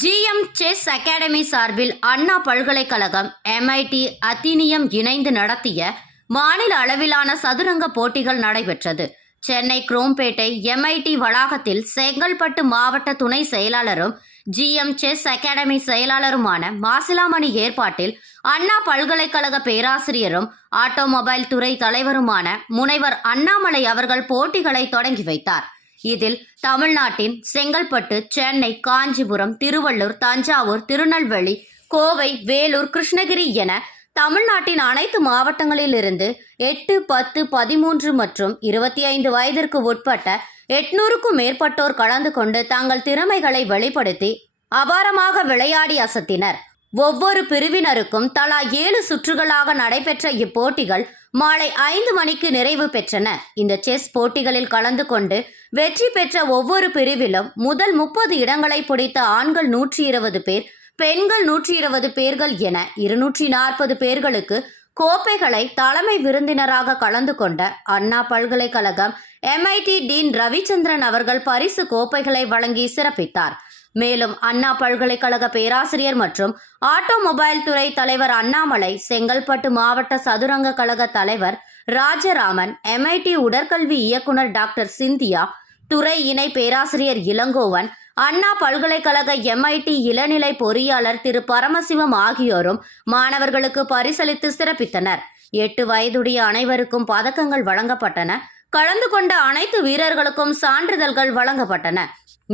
GM chess academy சார்பில் அண்ணா பல்கலைக்கழகம் MIT அத்தீனியம் இணைந்து நடத்திய மாநில அளவிலான சதுரங்க போட்டிகள் நடைபெற்றது. சென்னை குரோம்பேட்டை எம்ஐடி வளாகத்தில் செங்கல்பட்டு மாவட்ட துணை செயலாளரும் ஜிஎம் செஸ் அகாடமி செயலாளருமான மாசிலாமணி ஏற்பாட்டில் அண்ணா பல்கலைக்கழக பேராசிரியரும் ஆட்டோமொபைல் துறை தலைவருமான முனைவர் அண்ணாமலை அவர்கள் போட்டிகளை தொடங்கி வைத்தார். இதில் தமிழ்நாட்டின் செங்கல்பட்டு சென்னை காஞ்சிபுரம் திருவள்ளூர் தஞ்சாவூர் திருநெல்வேலி கோவை வேலூர் கிருஷ்ணகிரி என தமிழ்நாட்டின் அனைத்து மாவட்டங்களிலிருந்து எட்டு பத்து பதிமூன்று மற்றும் இருபத்தி ஐந்து வயதிற்கு உட்பட்ட எட்நூறுக்கும் மேற்பட்டோர் கலந்து கொண்டு தங்கள் திறமைகளை வெளிப்படுத்தி அபாரமாக விளையாடி அசத்தினர். ஒவ்வொரு பிரிவினருக்கும் தலா ஏழு சுற்றுகளாக நடைபெற்ற இப்போட்டிகள் மாலை ஐந்து மணிக்கு நிறைவு பெற்றன. இந்த செஸ் போட்டிகளில் கலந்து கொண்டு வெற்றி பெற்ற ஒவ்வொரு பிரிவிலும் முதல் முப்பது இடங்களை பிடித்த ஆண்கள் நூற்றி இருபது பேர் பெண்கள் நூற்றி இருபது பேர்கள் என இருநூற்றி நாற்பது பேர்களுக்கு கோப்பைகளை தலைமை விருந்தினராக கலந்து கொண்ட அண்ணா பல்கலைக்கழகம் எம்ஐடி டீன் ரவிச்சந்திரன் அவர்கள் பரிசு கோப்பைகளை வழங்கி சிறப்பித்தார். மேலும் அண்ணா பல்கலைக்கழக பேராசிரியர் மற்றும் ஆட்டோமொபைல் துறை தலைவர் அண்ணாமலை செங்கல்பட்டு மாவட்ட சதுரங்க கழக தலைவர் ராஜராமன் எம்ஐடி உடற்கல்வி இயக்குனர் டாக்டர் சிந்தியா துறை இணை பேராசிரியர் இளங்கோவன் அண்ணா பல்கலைக்கழக எம்ஐடி இளநிலை பொறியாளர் திரு பரமசிவம் ஆகியோரும் மாணவர்களுக்கு பரிசளித்து சிறப்பித்தனர். எட்டு வயதுடைய அனைவருக்கும் பதக்கங்கள் வழங்கப்பட்டன. கலந்து கொண்ட அனைத்து வீரர்களுக்கும் சான்றிதழ்கள் வழங்கப்பட்டன.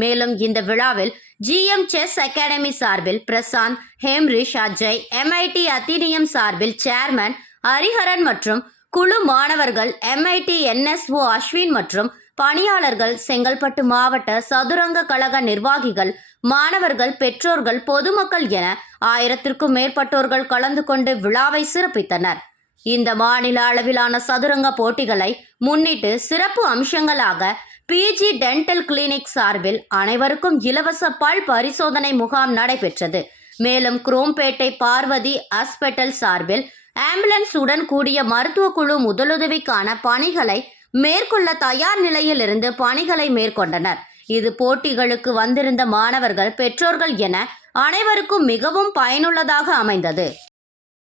மேலும் இந்த விழாவில் ஜிஎம் செஸ் அகாடமி சார்பில் பிரசாந்த் ஹேம்ரிஷ் அஜய் எம்ஐடி அத்தீனியம் சார்பில் சேர்மன் ஹரிஹரன் மற்றும் குழு மாணவர்கள் எம்ஐடி என்எஸ்ஓ அஸ்வின் மற்றும் பணியாளர்கள் செங்கல்பட்டு மாவட்ட சதுரங்க கழக நிர்வாகிகள் மாணவர்கள் பெற்றோர்கள் பொதுமக்கள் என ஆயிரத்திற்கும் மேற்பட்டோர்கள் கலந்து கொண்டு விழாவை சிறப்பித்தனர். இந்த மாநில அளவிலான சதுரங்க போட்டிகளை முன்னிட்டு சிறப்பு அம்சங்களாக பிஜி டென்டல் கிளினிக் சார்பில் அனைவருக்கும் இலவச பல் பரிசோதனை முகாம் நடைபெற்றது. மேலும் குரோம்பேட்டை பார்வதி ஹாஸ்பிட்டல் சார்பில் ஆம்புலன்ஸ் உடன் கூடிய மருத்துவ குழு முதலுதவிக்கான பணிகளை மேற்கொள்ள தயார் நிலையில் இருந்து பணிகளை மேற்கொண்டனர். இது போட்டிகளுக்கு வந்திருந்த மாணவர்கள் பெற்றோர்கள் என அனைவருக்கும் மிகவும் பயனுள்ளதாக அமைந்தது.